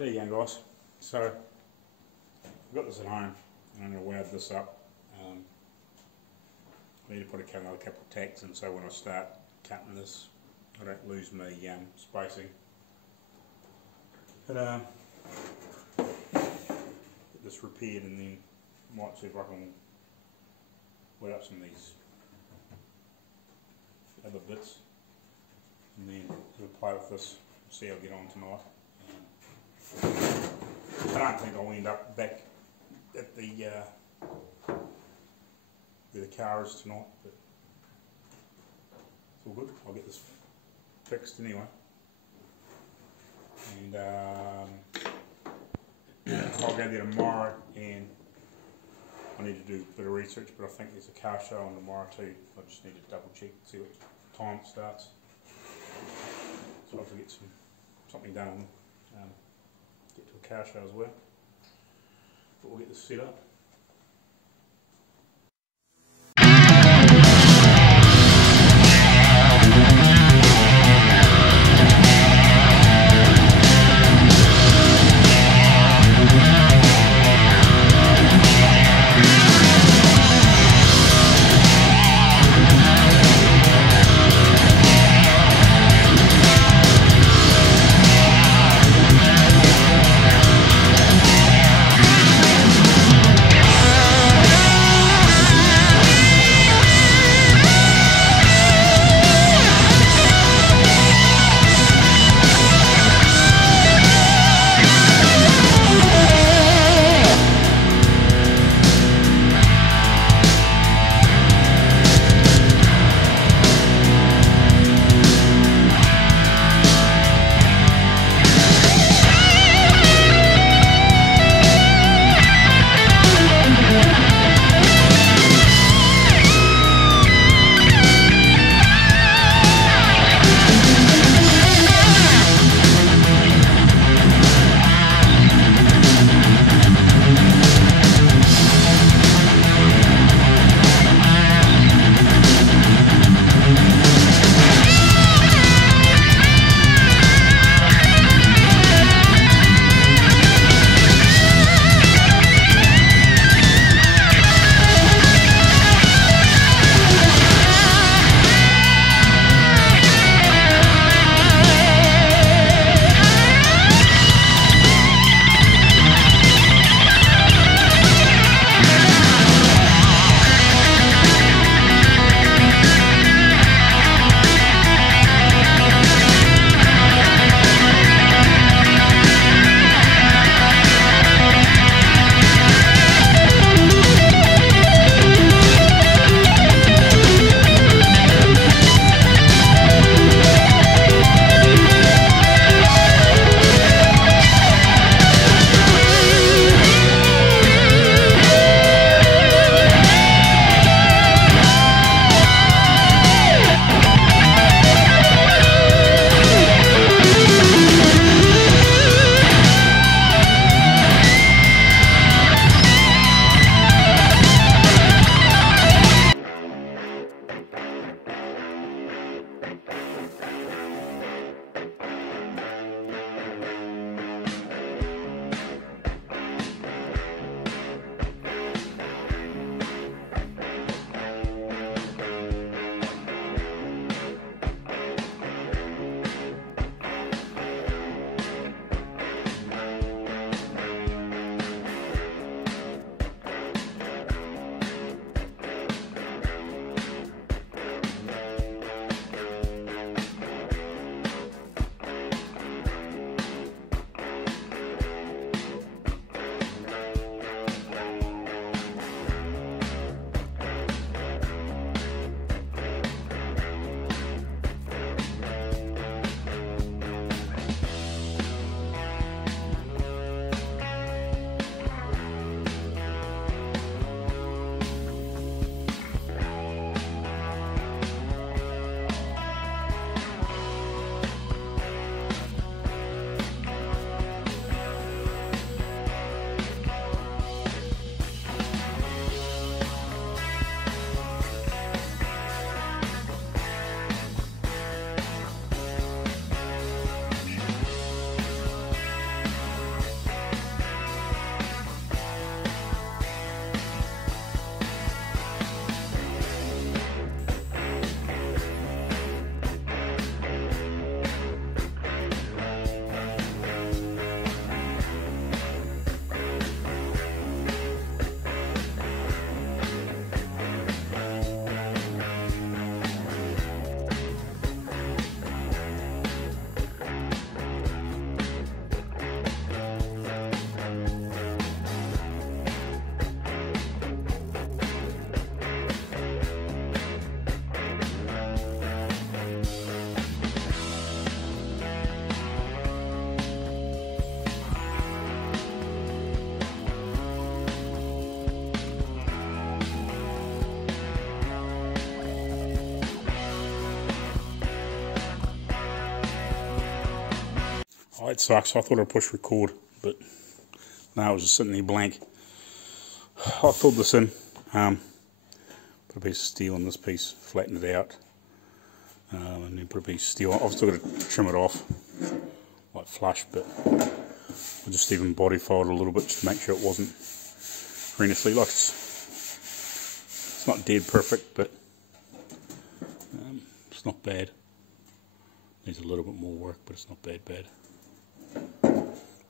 There you go, guys. So I've got this at home and I'm going to weld this up. I need to put another couple of tacks in so when I start cutting this I don't lose my spacing. But get this repaired and then might see if I can weld up some of these other bits and then we'll play with this, see how I get on tonight. I don't think I'll end up back at the where the car is tonight, but it's all good. I'll get this fixed anyway. And I'll go there tomorrow, and I need to do a bit of research, but I think there's a car show on tomorrow too. I just need to double check, see what time it starts. So I'll have to get something done, get to a car show as well. But we'll get this set up. that sucks. I thought I'd push record, but no, it was just sitting there blank. I filled this in, put a piece of steel on this piece, flattened it out, and then put a piece of steel on. I've still got to trim it off, like flush, but I just even body fold it a little bit just to make sure it wasn't horrendously, like it's not dead perfect, but it's not bad. Needs a little bit more work, but it's not bad. But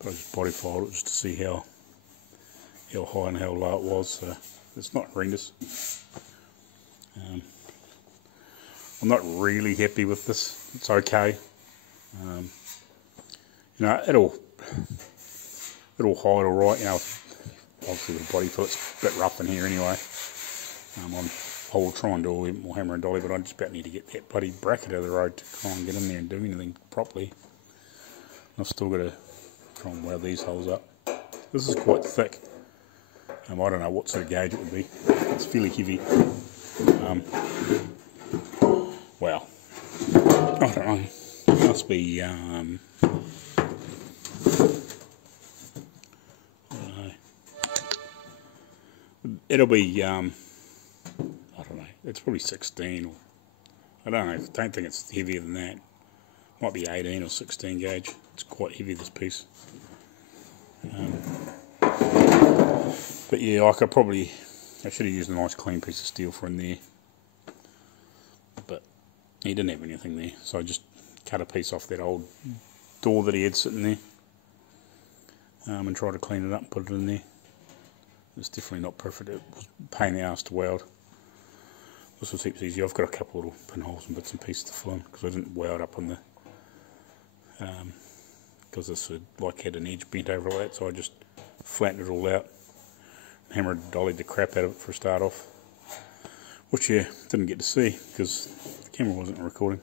I just body fold it just to see how high and how low it was, so it's not horrendous. I'm not really happy with this. It's okay. You know, it'll hide alright. You know, obviously the body foot's a bit rough in here anyway. I will try and do a little bit more hammer and dolly, but I just about need to get that bloody bracket out of the road to try and get in there and do anything properly. I've still got to try and weld these holes up. This is quite thick. I don't know what sort of gauge it would be. It's fairly heavy. Well, I don't know. It must be, I don't know. It'll be, I don't know. It's probably 16 or, I don't know. I don't think it's heavier than that. Might be 18 or 16 gauge. It's quite heavy, this piece. But yeah, I should have used a nice clean piece of steel for in there. But he didn't have anything there, so I just cut a piece off that old door that he had sitting there. And tried to clean it up and put it in there. It's definitely not perfect. It was a pain in the ass to weld. This was heaps easier. I've got a couple little pinholes and bits and pieces to fill in because I didn't weld up on the because this had an edge bent over like that, so I just flattened it all out, hammered and dollied the crap out of it for a start off, which yeah, didn't get to see because the camera wasn't recording.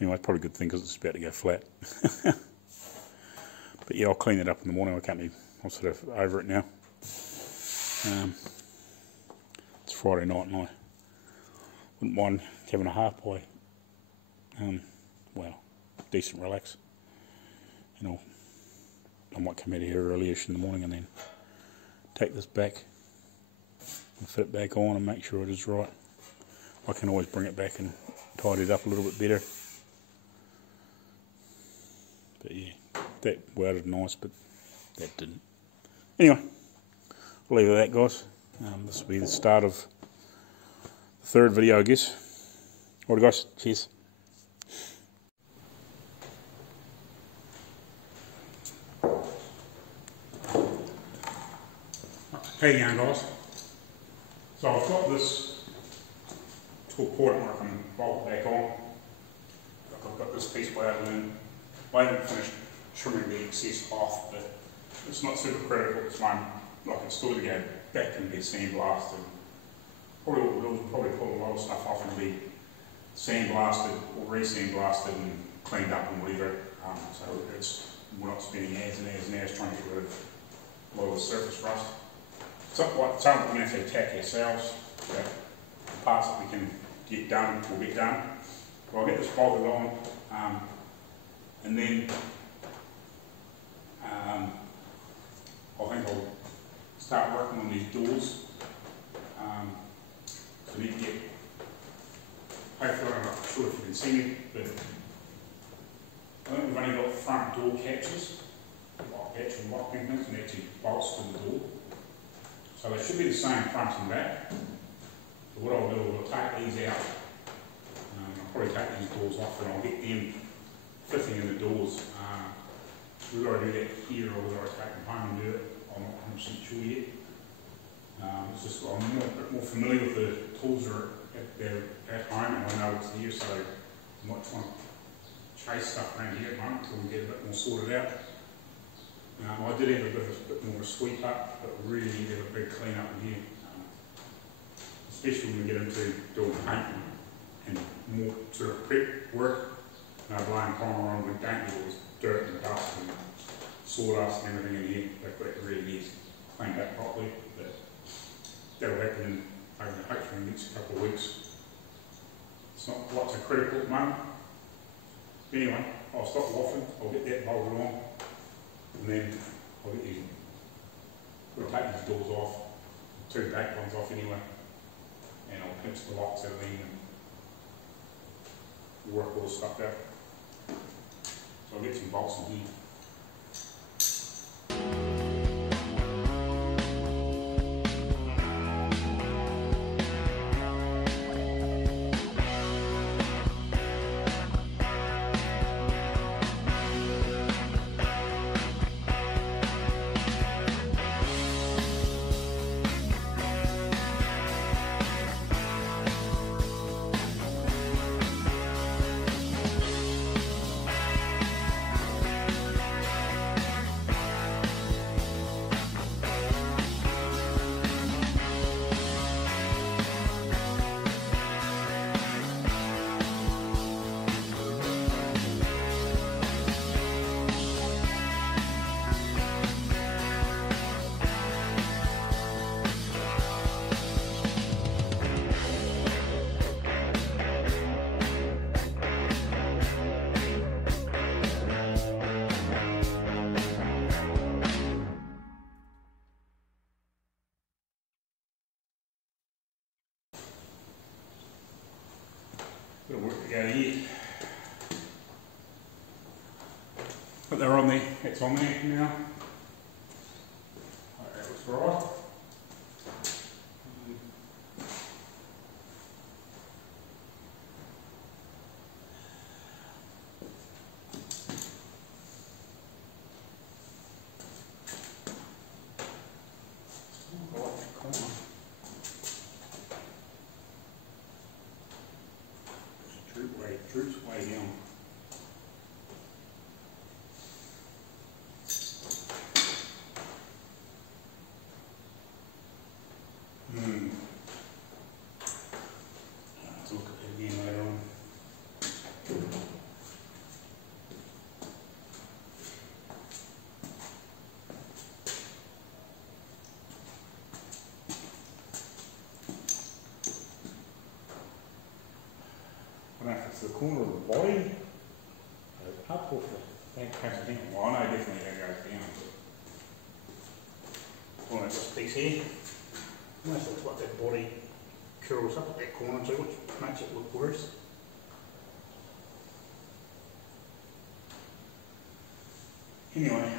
Anyway, probably a good thing because it's about to go flat. But yeah, I'll clean it up in the morning. I'm sort of over it now. It's Friday night and I wouldn't mind having a half by, well, decent relax. You know, I might come out of here early-ish in the morning and then take this back and fit it back on and make sure it is right. I can always bring it back and tidy it up a little bit better. But yeah, that welded nice, but that didn't. Anyway, I'll leave it at that, guys. This will be the start of the third video, I guess. Alright guys, cheers. How you going, guys? So I've got this to a point where I can bolt it back on. I've got this piece welded in. I haven't finished trimming the excess off, but it's not super critical at this moment. Like it's still to go back and be sandblasted. Probably what we'll do is probably pull a lot of stuff off and be sandblasted or re-sandblasted and cleaned up and whatever. So we're not spending hours and hours and hours trying to get rid of a lot of the surface rust. Something we're going to have to attack ourselves. So the parts that we can get done will get done. But I'll get this bolted on, and then I think I'll start working on these doors. So I need to get, hopefully I'm not sure if you can see me, but I think we've only got front door catches, like actual locking things, and actually bolts to the door. So they should be the same front and back. So what I'll do is I'll take these out. I'll probably take these doors off and I'll get them fitting in the doors. Whether I do that here or whether I take them home and do it, I'm not 100% sure yet. It's just I'm a bit more familiar with the tools that are at home and I know it's here, so I'm not trying to chase stuff around here at the moment until we get a bit more sorted out. I did have a bit more of a sweep up, but really need to have a big clean up in here. Especially when we get into doing paint and more sort of prep work. Laying primer on, we don't need all this dirt and dust and sawdust and everything in here. That really needs cleaned up properly. But that'll happen over hopefully in the next couple of weeks. It's not quite so critical at the moment. But anyway, I'll stop waffling, I'll get that bolted on, and then I'll get these, we'll take these doors off, two back ones off anyway, and I'll pinch the locks out of them and work all the stuff out. So I'll get some bolts in here. Bit of work to go here. But they're on there, it's on there now. That looks right. Droops way down. Let's look at it again later on. I don't know if it's the corner of the body, goes up or that comes down. Well, I know definitely that goes down. But on this piece here, almost looks like that body curls up at that corner too, which makes it look worse. Anyway.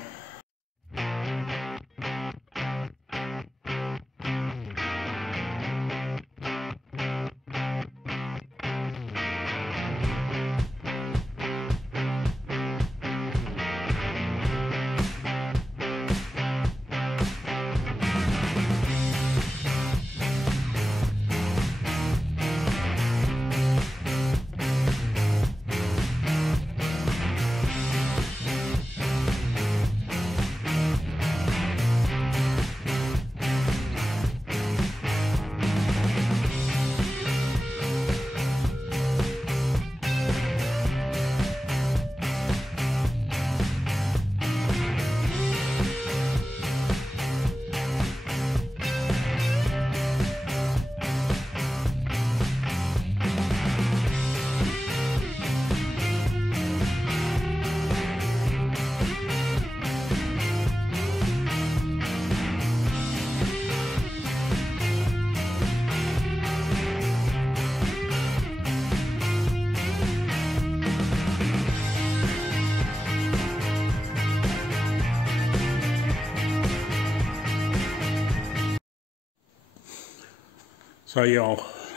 So yeah, I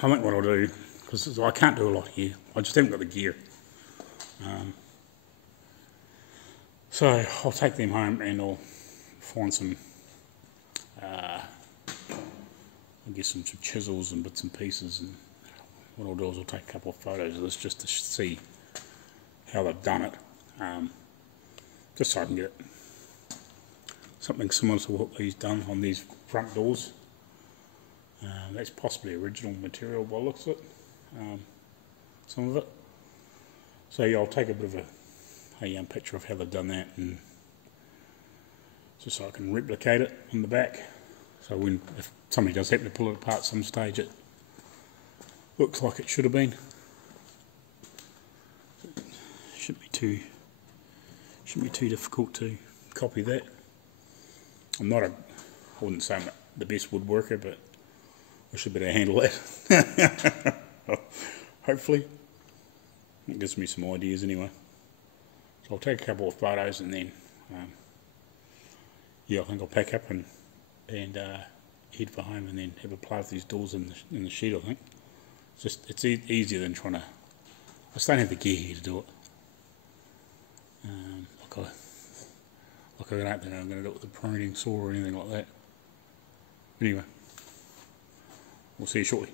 think what I'll do, because I can't do a lot here, I just haven't got the gear. So I'll take them home and I'll find some, I guess some chisels and bits and pieces, and what I'll do is I'll take a couple of photos of this just to see how they've done it, just so I can get something similar to what he's done on these front doors. That's possibly original material by the looks of it, some of it. So yeah, I'll take a bit of a picture of how they've done that, and just so I can replicate it on the back. So when if somebody does happen to pull it apart at some stage, it looks like it should have been. It shouldn't be too Shouldn't be too difficult to copy that. I wouldn't say I'm the best woodworker, but I should be able to handle that. Hopefully. It gives me some ideas anyway. So I'll take a couple of photos and then, yeah, I think I'll pack up and head for home and then have a play with these doors in the shed, I think. It's easier than trying to, I just don't have the gear here to do it. I don't think I'm going to do it with a pruning saw or anything like that. But anyway, we'll see you shortly.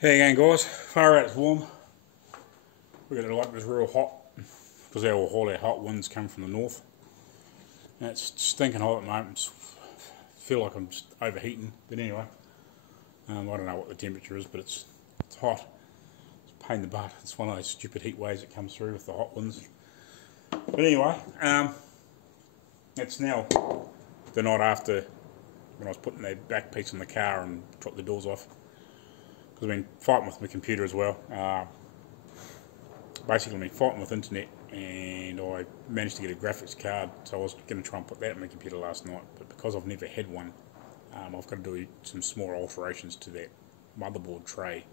How you going, guys? Far out, it's warm. We're going to like this real hot because all our hot winds come from the north. And it's stinking hot at the moment. I feel like I'm just overheating, but anyway, I don't know what the temperature is, but it's hot. It's a pain in the butt. It's one of those stupid heat waves that comes through with the hot winds. But anyway, it's now the night after when I was putting the back piece on the car and dropped the doors off. Because I've been fighting with my computer as well. Basically, I've been fighting with internet, and I managed to get a graphics card, so I was going to try and put that in my computer last night. But because I've never had one, I've got to do some small alterations to that motherboard tray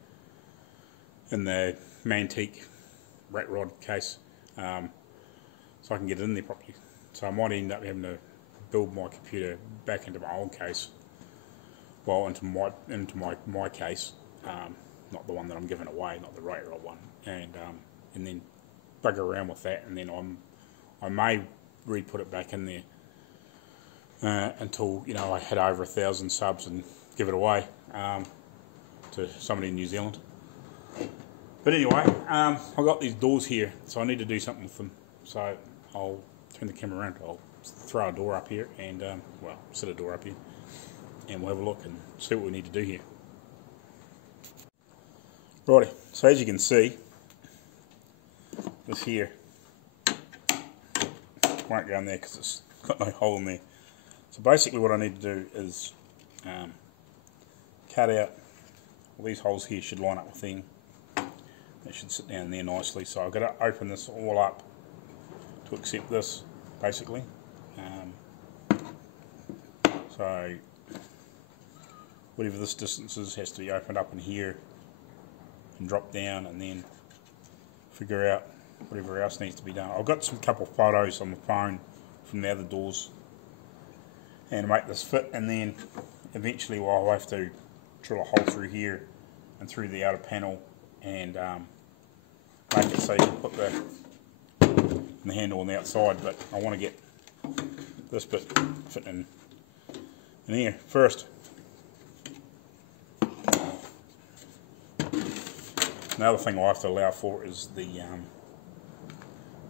in the Mantique rat rod case. So I can get it in there properly. So I might end up having to build my computer back into my old case, well, into my case, not the one that I'm giving away, not the rat rod one, and then bugger around with that, and then I may re-put it back in there until I hit over 1,000 subs and give it away to somebody in New Zealand. But anyway, I've got these doors here, so I need to do something with them. So I'll turn the camera around. I'll throw a door up here and, well, set a door up here, and we'll have a look and see what we need to do here. Righty, so as you can see, this here won't go in there because it's got no hole in there. So basically what I need to do is cut out, well, these holes here should line up with them. They should sit down there nicely. So I've got to open this all up to accept this, basically. So whatever this distance is has to be opened up in here and drop down, and then figure out whatever else needs to be done. I've got some couple of photos on my phone from the other doors and make this fit, and then eventually I'll have to drill a hole through here and through the outer panel and make it so you can put the handle on the outside, but I want to get this bit fitting in here first. Another thing I have to allow for is the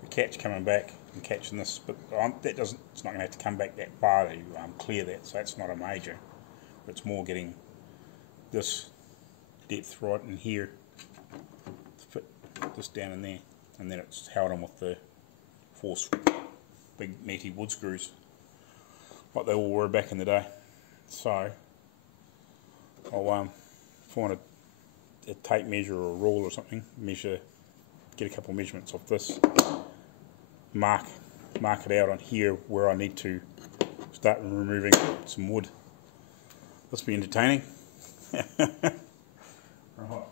catch coming back and catching this, but that doesn't. It's not going to have to come back that far to clear that, so that's not a major. It's more getting this depth right in here to fit this down in there, and then it's held on with the 4 big meaty wood screws like they all were back in the day. So I'll find a tape measure or a rule or something, get a couple of measurements of this, mark it out on here where I need to start removing some wood. This will be entertaining. Right.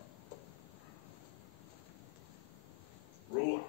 Ruler.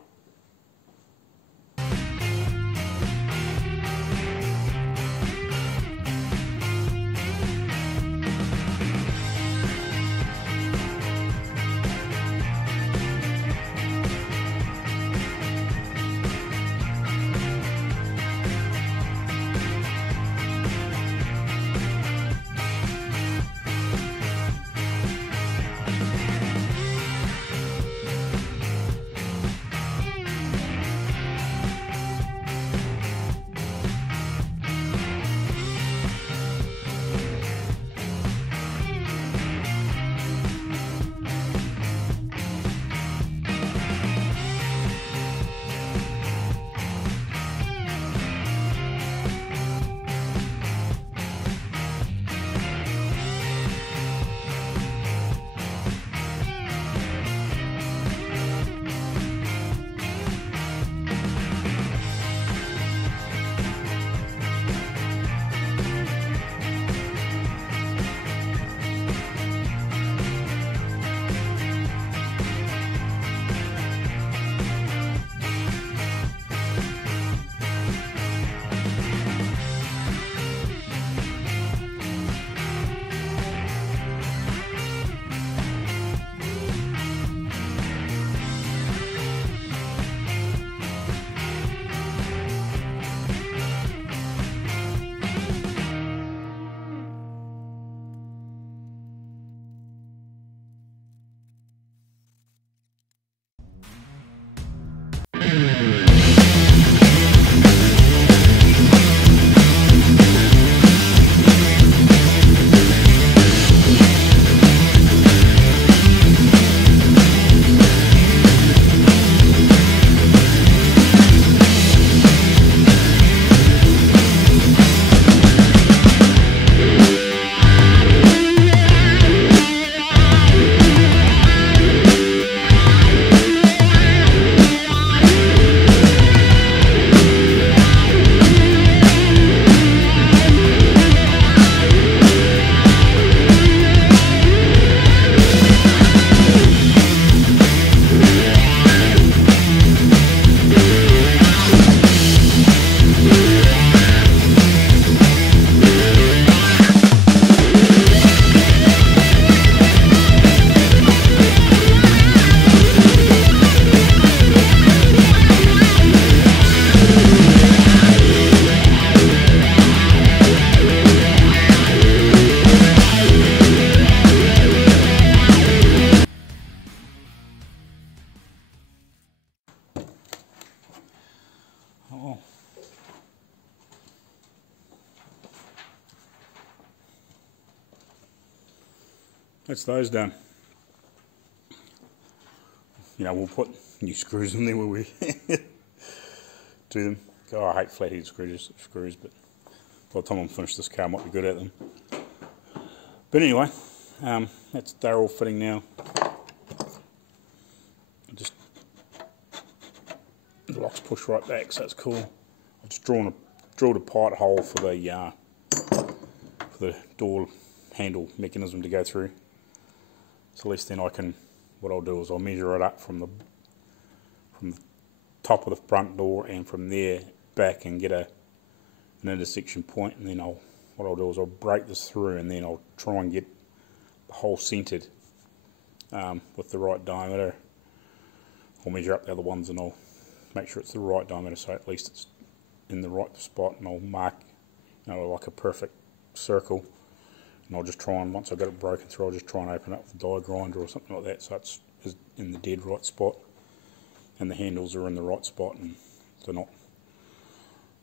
that's those done. You know, we'll put new screws in there where we do them. Oh, I hate flathead screws, but by the time I'm finished this car I might be good at them. But anyway, they're all fitting now. Just the locks push right back, so that's cool. I've just drilled a pipe hole for the door handle mechanism to go through. So at least then what I'll do is I'll measure it up from the top of the front door and from there back and get an intersection point, and then what I'll do is I'll break this through, and then I'll try and get the hole centered with the right diameter. I'll measure up the other ones and I'll make sure it's the right diameter, so at least it's in the right spot, and I'll mark, you know, like a perfect circle, and I'll just try and, once I've got it broken through, I'll just try and open up the die grinder or something like that, so it's in the dead right spot and the handles are in the right spot, and they're not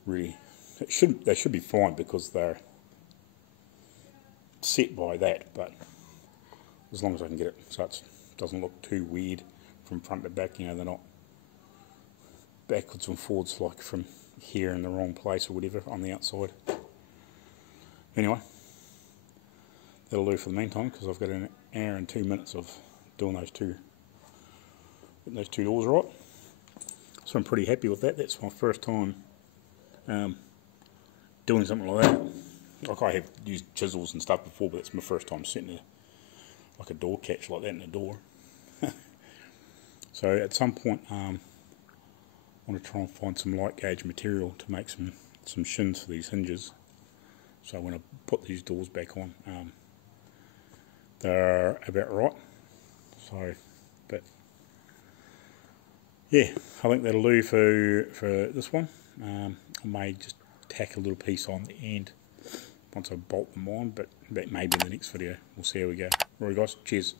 really, they should be fine because they're set by that, but as long as I can get it so it doesn't look too weird from front to back, you know, they're not backwards and forwards like from here in the wrong place or whatever on the outside. Anyway, that'll do for the meantime, because I've got an hour and 2 minutes of doing getting those two doors right. So I'm pretty happy with that. That's my first time doing something like that. Like, I have used chisels and stuff before, but it's my first time setting like a door catch like that in the door. So at some point I want to try and find some light gauge material to make some shins for these hinges. So when I put these doors back on, they're about right. So, but yeah, I think that'll do for this one. I may just tack a little piece on the end once I bolt them on, but maybe in the next video. We'll see how we go. Alright guys, cheers.